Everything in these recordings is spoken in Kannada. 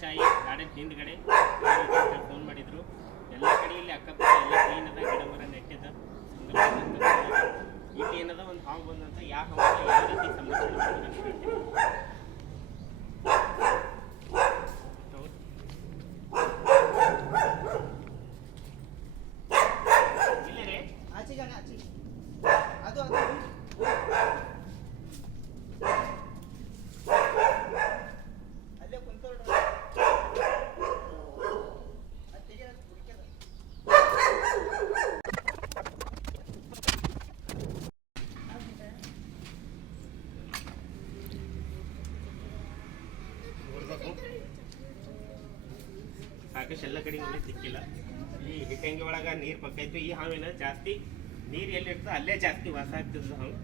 ಶಾಹಿ ಗಾರ್ಡನ್ ಹಿಂದ್ಗಡೆ ಫೋನ್ ಮಾಡಿದ್ರು. ಎಲ್ಲ ಕಡೆಯಲ್ಲಿ ಅಕ್ಕಪಕ್ಕ ಎಲ್ಲ ಕ್ಲೀನ್ ಅದ ಗಿಡ ಮರ ನೆಟ್ಟಿದ ಇಲ್ಲಿ ಏನದ, ಒಂದು ಹಾವು ಬಂದಂತ, ಯಾವ ಹಾವು ಯಾವ ರೀತಿ ಸಂರಕ್ಷಣೆ ಸಾಕಷ್ಟು ಎಲ್ಲ ಕಡೆ ನೋಡಿ ಸಿಕ್ಕಿಲ್ಲ. ಈ ಹಿಟ್ಟಂಗಿ ಒಳಗೆ ನೀರು ಪಕ್ಕೈತು ಈ ಹಾವಿನ ಜಾಸ್ತಿ ನೀರು ಎಲ್ಲಿರ್ತದೆ ಅಲ್ಲೇ ಜಾಸ್ತಿ ವಾಸ ಆಗ್ತಿದ್ರು ಹಾವು.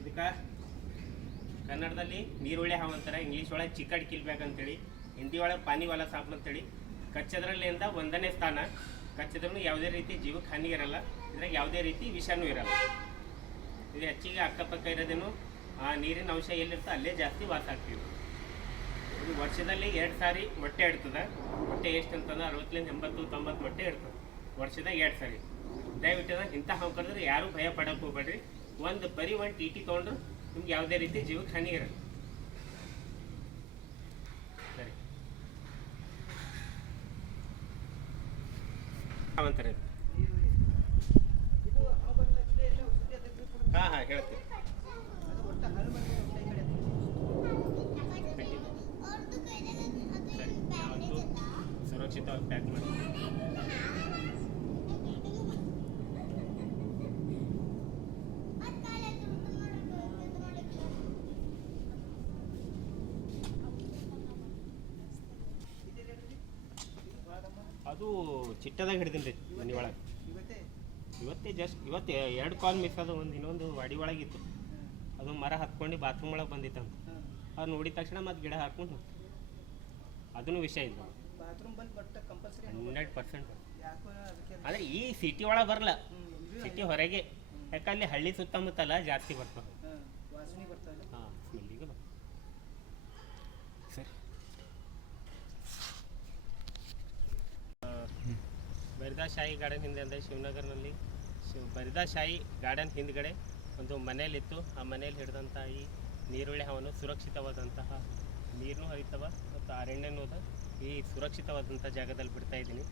ಇದಕ್ಕೆ ಕನ್ನಡದಲ್ಲಿ ನೀರುಳ್ಳಿ ಹಾವು ಅಂತಾರೆ, ಇಂಗ್ಲೀಷ್ ಒಳಗೆ ಚಿಕ್ಕಡ್ ಕಿಲ್ಬೇಕು ಅಂತೇಳಿ, ಹಿಂದಿ ಒಳಗೆ ಪಾನಿ ವಾಲ ಸಾಪ್ ಅಂತೇಳಿ. ಕಚ್ಚದ್ರಲ್ಲಿಂದ ಒಂದನೇ ಸ್ಥಾನ. ಕಚ್ಚದ್ರೂ ಯಾವುದೇ ರೀತಿ ಜೀವಕ್ಕೆ ಹಾನಿ ಇರಲ್ಲ ಇದ್ರಾಗ ಯಾವುದೇ ರೀತಿ ವಿಷನೂ ಇರಲ್ಲ. ಇದು ಹೆಚ್ಚಿಗೆ ಅಕ್ಕಪಕ್ಕ ಇರೋದೇನು ಆ ನೀರಿನ ಅಂಶ ಎಲ್ಲಿರ್ತೋ ಅಲ್ಲೇ ಜಾಸ್ತಿ ವಾಸ ಆಗ್ತೀವಿ. ಇದು ವರ್ಷದಲ್ಲಿ ಎರಡು ಸಾರಿ ಮೊಟ್ಟೆ ಇಡ್ತದೆ ಮೊಟ್ಟೆ ಎಷ್ಟು ಅಂತಂದ್ರೆ ಅರವತ್ತರಿಂದ ಎಂಬತ್ತು, ತೊಂಬತ್ತು ಮೊಟ್ಟೆ ಇಡ್ತದೆ ವರ್ಷದಾಗ ಎರಡು ಸಾರಿ. ದಯವಿಟ್ಟು ಇಂಥ ಹಾವು ಕರೆದ್ರೆ ಯಾರೂ ಭಯ ಪಡಕ್ಕೆ ಹೋಗ್ಬೇಡ್ರಿ. ಒಂದು ಬರೀ ಒಂದು ಟಿ ಟಿ ತೊಗೊಂಡ್ರು ನಿಮ್ಗೆ ಯಾವುದೇ ರೀತಿ ಜೀವಕ್ಕೆ ಹಾನಿ ಇರಲ್ಲ. ಸರಿ. ಬಿಟ್ಬಿಡು. ಹಾಂ ಹಾಂ, ಹೇಳ್ತೀನಿ. ಸುರಕ್ಷಿತವಾಗಿ ಪ್ಯಾಕ್ ಅದು ಚಿಟ್ಟದಾಗ ಹಿಡಿದಿನಿ ರೀ ಮನೆ ಒಳಗೆ. ಇವತ್ತೇ ಜಸ್ಟ್ ಇವತ್ತೇ ಎರಡು ಕಾಲ್ ಮಿಸ್ ಅದು ಒಂದು ಇನ್ನೊಂದು ವಾಡಿ ಒಳಗಿತ್ತು ಅದು ಮರ ಹತ್ಕೊಂಡು ಬಾತ್ರೂಮ್ ಒಳಗೆ ಬಂದಿತ್ತಂತ. ಅದು ನೋಡಿದ ತಕ್ಷಣ ಮತ್ತೆ ಗಿಡ ಹೋಗ್ತು. ಅದನ್ನು ವಿಷಯ ಇಲ್ಲ ಹಂಡ್ರೆಡ್ ಪರ್ಸೆಂಟ್ ಆದರೆ ಈ ಸಿಟಿ ಒಳಗೆ ಬರಲ್ಲ. ಸಿಟಿ ಹೊರಗೆ. ಯಾಕಂದ್ರೆ ಹಳ್ಳಿ ಸುತ್ತಮುತ್ತಲ ಜಾಸ್ತಿ ಬರ್ತವೆ ಹಾಂ ಸ್ಮೆಲ್ಲಿಗೆ ಸರಿ. ಬರಿದಾಶಾಹಿ ಗಾರ್ಡನ್ ಹಿಂದೆ ಅಂದರೆ ಶಿವನಗರ್ನಲ್ಲಿ. ಶಿವ ಬರಿದಾಶಾಹಿ ಗಾರ್ಡನ್ ಹಿಂದ್ಗಡೆ ಒಂದು ಮನೆಯಲ್ಲಿತ್ತು. ಆ ಮನೆಯಲ್ಲಿ ಹಿಡಿದಂಥ ಈ ನೀರುಳ್ಳಿ ಹಾವನ್ನು ಸುರಕ್ಷಿತವಾದಂತಹ ನೀರನ್ನು ಹರಿತವ ಮತ್ತು ಅರಣ್ಯನೂ ಅದ. ಈ ಸುರಕ್ಷಿತವಾದಂಥ ಜಾಗದಲ್ಲಿ ಬಿಡ್ತಾ ಇದ್ದೀನಿ.